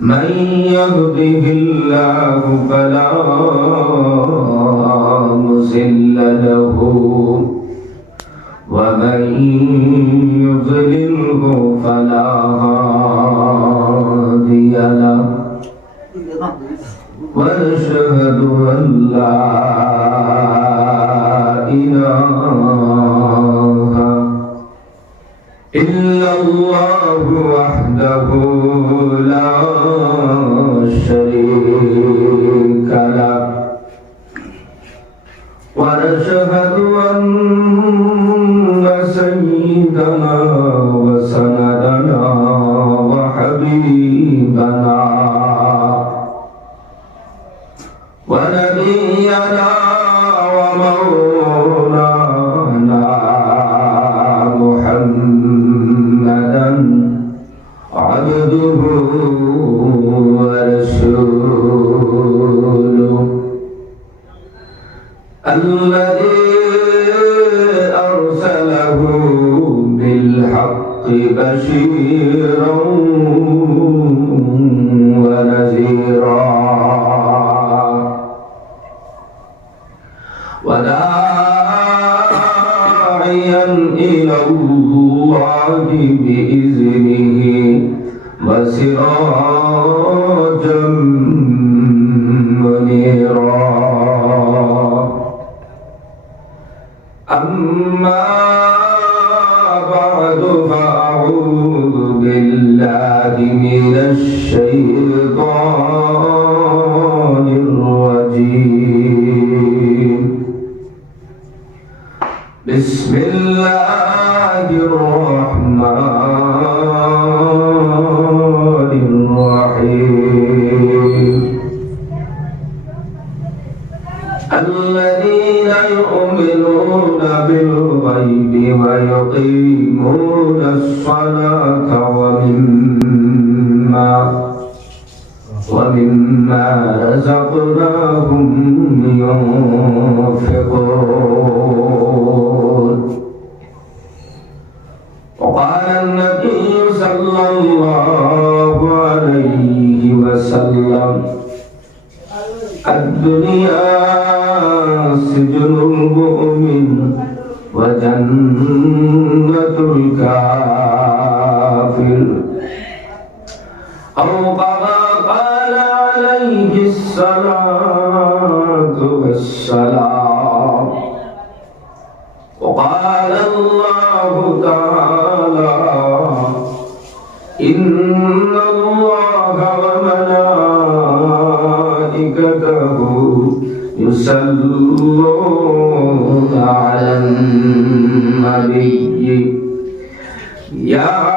من يهده الله فلا مضل له ومن يضلله فلا هادي له. ونشهد أن لا إله إلا الله وحده لا شريك له ونشهد أن سيدنا من الشيطان الرجيم. بسم الله الرحمن الرحيم. الذين يؤمنون بالغيب ويقيمون الصلاة ومما رزقناهم ينفقون. وقال النبي صلى الله عليه وسلم الدنيا سجن المؤمن وجنة الكافر أو كما قال عليه الصلاة والسلام. وقال الله تعالى إن الله وملائكته يصلون على النبي. يا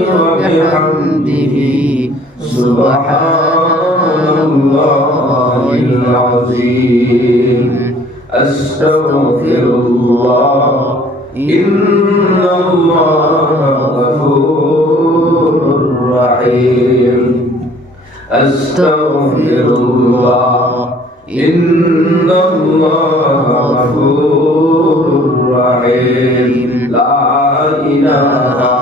وبحمده سبحان الله العظيم. أستغفر الله. إن الله غفور رحيم. أستغفر الله. إن الله غفور رحيم. لا إله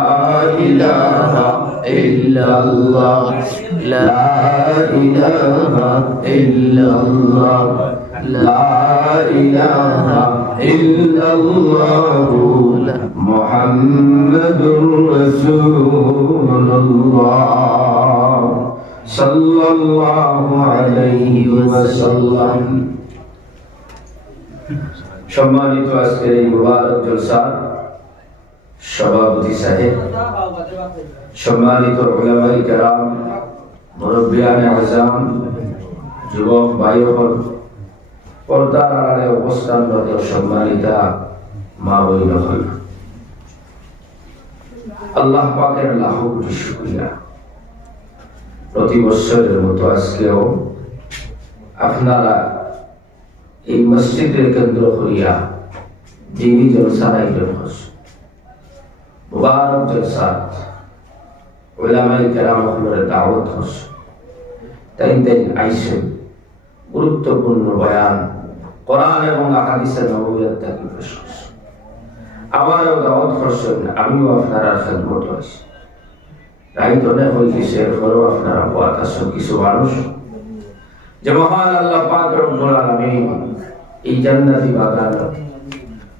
إله إلا الله لا إله إلا الله لا إله إلا الله محمد رسول الله صلى الله عليه وسلم সম্মানিত আজকের এই মুবারক জলসা সভাপতি সাহেব, সম্মানিত উলামাই কেরাম মুরব্বিয়ানে আজম যুবক ভাই পর্দার আড়ালে সম্মানিতা মা বইন হল। আল্লাহ পাকের লাখ কোটি শুকরিয়া। প্রতি বছরের মতো আজকেও আপনারা এই মসজিদের কেন্দ্র করিয়া দিনী জলসার আয়োজন করছে মুবারক জলসাত ওলামাই কেরাম হলের দাওয়াত করছে তাই তাই আইসেন। গুরুত্বপূর্ণ বয়ান। কোরআন এবং আহাদিসের নবুয়াত তাকে পেশ করছে আমারও দাওয়াত করছেন আমিও আপনারা খেদমত আছি রাইত অনেক হয়ে গেছে এরপরেও আপনারা পথ আসছেন কিছু মানুষ। যে মহান আল্লাহ পাক রব্বুল আলামিন এই জান্নাতি বাগান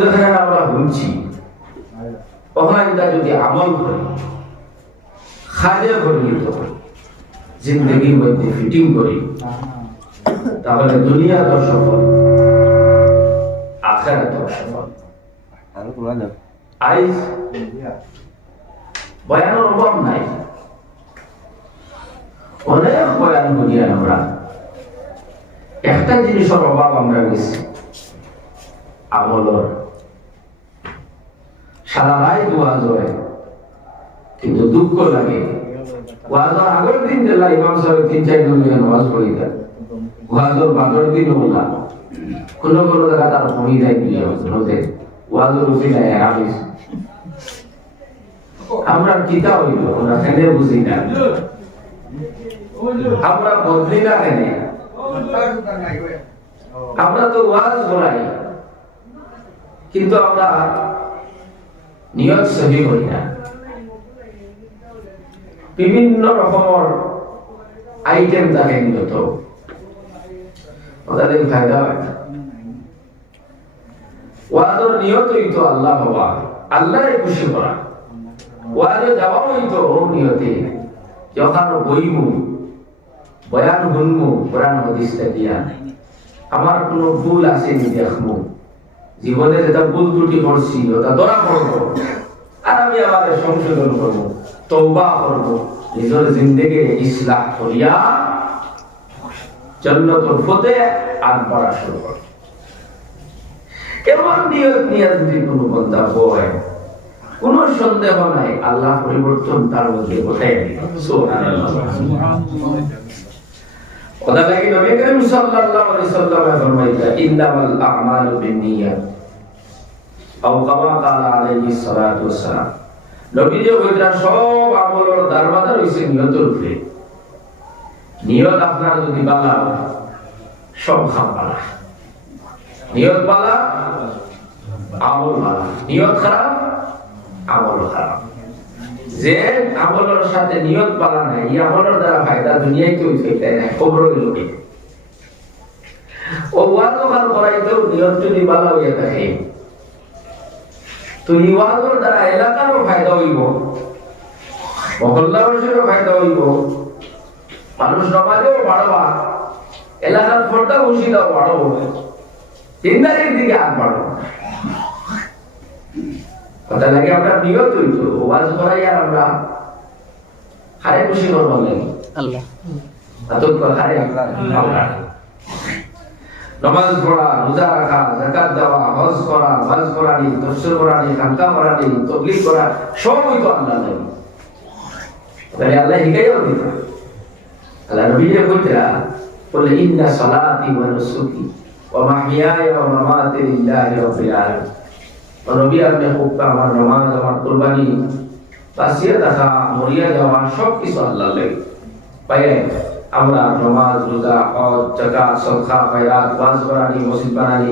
যেখানে আমরা শুনছি ওখানে যদি আমল করি খাজে পরিণত জিন্দগির মধ্যে ফিটিং করি তাহলে দুনিয়া তো সফল আখেরা তো সফল। আইজ বয়ানের অভাব নাই। অনেক বয়ান করি আমরা একটা জিনিসের অভাব আমরা গেছি আমলর। সারা রায় ওয়াজ হয় কিন্তু দুঃখ লাগে। ওয়াজর আগের দিন দিলা ইমাম সাহেব তিন, চার নামাজ পড়ি দেন ওয়াজর বাগর দিন কোন কোন জায়গা তার দেয় ওয়াজর উঠি দেয় আমি আমরা কিতা হইল ওরা বুঝি না। আমরা বদলি না আমরা তো ওয়াজ করাই। কিন্তু আমরা নিয়ত সহি না বিভিন্ন রকমের আইটেম থাকে নিয়ত ফায়দা হয় তো আল্লাহ হওয়া খুশি করা ওয়াজে যাওয়া হইতো ও নিয়তে। যখন বইমু, বয়ান শুনমু কোরআন হাদিসটা দিয়া। আমার কোনো ভুল আছে নি দেখমু? জীবনে যেটা ভুল ত্রুটি করছি, ওটা ধরা পড়ব। আর আমি আমাদের সংশোধন করব তৌবা করব, নিজের জিন্দগি ইসলাম করিয়া জন্নতর পথে আগ বাড়া শুরু করব। এমন নিয়ত নিয়ে যদি কোনো বন্ধা হয়, কোন সন্দেহ নাই, আল্লাহ পরিবর্তন তার মধ্যে দিবেন সুবহানাল্লাহ। কথা লাগে নবী করিম সাল্লাল্লাহু আলাইহি সাল্লামে ফরমাইতা ইন্নামাল আ'মালু বিন্নিয়াত আও কামা ক্বালা আলাইহি সালাতু ওয়াসসালাম। নবী যে হইতরা সব আমলের দারবাদার হইছে নিয়তের উপরে। নিয়ত আপনার যদি বালা, সব খাম বালা। নিয়ত বালা, আমল বালা। নিয়ত খারাপ, আমল খারাপ। যে আমলের সাথে নিয়ত বালা নাই, এই আমলের দ্বারা ফায়দা দুনিয়ায় কেউ ফেলতে নাই খবর লোকে ও নিয়ত যদি বালা হইয়া থাকে, তো এই দ্বারা এলাকারও ফায়দা হইব, মহল্লাবাসীরও ফায়দা হইব, মানুষ সমাজেও বাড়বা, এলাকার বাড়বো চিন্তারির দিকে কথা লাগে আমরা নিয়ত হইতো ওয়াজ করাই আর আমরা হারে খুশি করবার লাগে আল্লাহ। আতঙ্ক হারে আমরা। নামাজ পড়া রোজা রাখা যাকাত দেওয়া হজ করা ওয়াজ করানি তফসির করানি খানকা করানি তবলিগ করা সব হইতো আল্লাহ লাগে তাহলে আল্লাহ হিকাইও দিত আল্লাহ নবীরে কইতরা বলে ইন্না সালাতি ওয়া নুসুকি ওয়া মাহইয়ায়া ওয়া মামাতি লিল্লাহি রাব্বিল আলামিন। নবী আপনি হুক্কা আমার নামাজ আমার কুরবানি তাসিয়া দেখা মরিয়া যাওয়া সব কিছু আল্লাহ লাগে। পাইয়ে আমরা নামাজ রোজা হজ জাকা সদকা খয়রাত ওয়াজ বানানি মসজিদ বানানি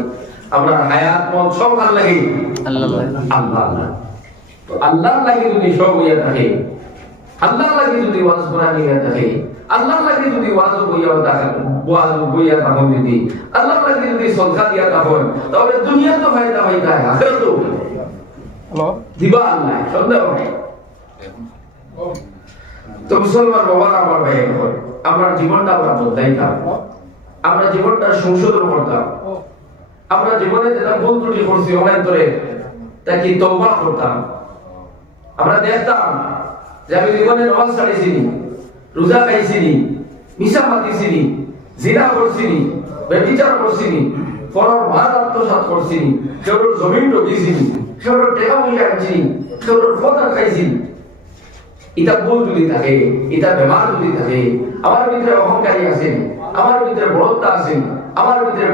আমরা হায়াত মন সব আল্লাহ আল্লাহ আল্লাহ তো আল্লাহ লাগে যদি সব ইয়ে থাকে আল্লাহ লাগে যদি ওয়াজ কোরআন হইয়া থাকে আল্লাহ লাগে যদি ওয়াজ বইয়া থাকে ওয়াজ বইয়া থাকে যদি আল্লাহ লাগে যদি সদকা দিয়া থাকে তাহলে দুনিয়া তো ফায়দা হই যায় আখিরাত তো হ্যালো? দিবা আল্লাহ সন্দেহ নাই। তো মুসলমান বাবারা আমার ভাই আমরা জীবনটা আমরা বদলাইতাম। আমরা জীবনটা সংশোধন করতাম। আমরা জীবনে যেটা ভুল ত্রুটি করছি অনেক ধরে তা কি তওবা করতাম? আমরা দেখতাম যে আমি জীবনে রোজা খাইছিনি মিশা মাতিছিনি করছিনি করছিনি পরর মাল আত্মসাৎ করছিনি কেউর জমিন ঢুকিছিনি কেউর টেকা পয়সা আনছিনি কেউর খাইছিনি। ইটা ভুল যদি থাকে, ইটা বেমার যদি থাকে, আমার ভিতরে অহংকারী আছেন, আমার ভিতরে বড়ত্বা আছেন, আমার ভিতরে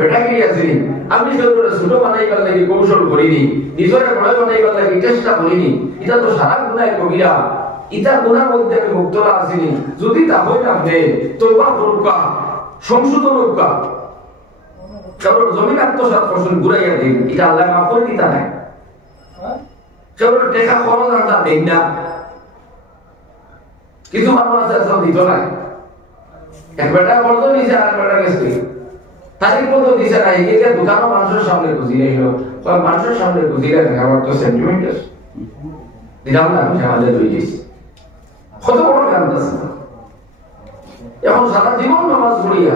আমি সেগুলো ছোট বানাইবার লাগি কৌশল করিনি, নিজরে বড় বানাইবার লাগি চেষ্টা করিনি এটা তো সারা গুণায় কবিরা ইটা গুণার মধ্যে আমি মুক্তরা আসিনি। যদি তা না আপনি তোবা করুকা সংশোধন হোকা কেবল জমিন আত্মসাত করছেন, ঘুরাইয়া দিন। এটা আল্লাহ মাফ করে দিতা নাই। কেবল খরচ না। কিন্তু মানুষ আছে দিত এক বেটা বলতো নিচে আর বেটা গেছে নাই। এটা দোকানও মানুষের সামনে বুঝি এলো মানুষের সামনে বুঝি গেছে আমার তো সেন্টিমেন্ট দিলাম না, আমি আমাদের দুই দিয়েছি কত বড় জ্ঞান এখন সারা জীবন নামাজ পড়িয়া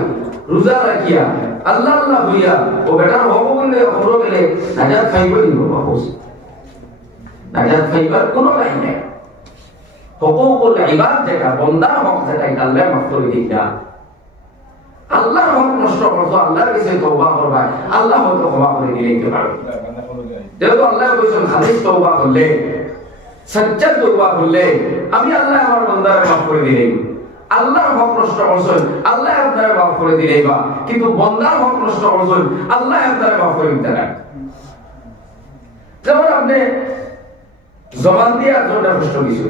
রোজা রাখিয়া আল্লাহ আল্লাহ হইয়া ও বেটার হব বললে খবর গেলে নাজাত খাইব দিব বাবুস নাজাত খাইবার কোনো লাইন নেই। হকুকুল ইবাদ যেটা বন্দার হক যেটা এটা আল্লাহ মাফ করে না আল্লাহর হক নষ্ট করতো আল্লাহর কাছে তওবা করবা আল্লাহ হয়তো ক্ষমা করে দিতে পারবে যেহেতু আল্লাহ বলছেন খালিস তওবা করলে তওবা করলে আমি আল্লাহ আমার বন্দার মাফ করে আল্লাহর হক নষ্ট করছেন, আল্লাহ আপনার মাফ করে দিলে বা। কিন্তু বন্দার হক নষ্ট করছেন, আল্লাহ আপনার মাফ করে দিতে না যেমন আপনি জবান দিয়ে একজনটা কষ্ট কিছু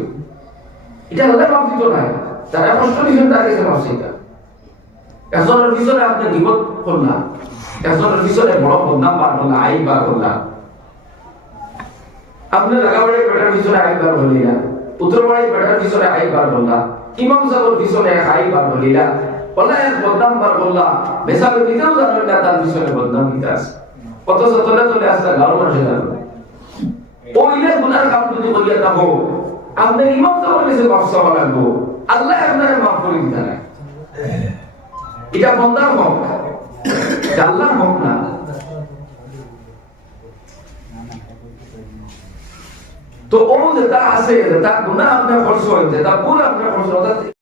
এটা আল্লাহ মাফ দিত না। যারা কষ্ট দিয়েছেন, তার কাছে মাফ চাইতা পিছনে আপনি বিপদ করলাম একজনের পিছনে বড় বদনাম বার করলাম আই বার করলাম আপনি লাগাবাড়ি পেটার পিছনে আই বার হলিলা উত্তরবাড়ি পেটার পিছনে আই বার করলাম ইমাম সাহেবের পিছনে এক আই বার হলিলা ওলা এক বদনাম বার করলাম বেসাবে দিতেও জানেন না, তার পিছনে বদনাম দিতে আছে। অথচ তোলে তোলে আসতে গাঁও মানুষে জানবে ওইলে গুনার কাম যদি করিয়া থাকো আপনি ইমাম সাহেবের কাছে মাফ চাওয়া লাগবো। আল্লাহ আপনার মাফ করে দিতে এটা বন্দার হক। আল্লাহর হক না। তো ও যেটা আছে যেটা গুণা আপনার খরচ হয় যেটা ভুল আপনার খরচ হয়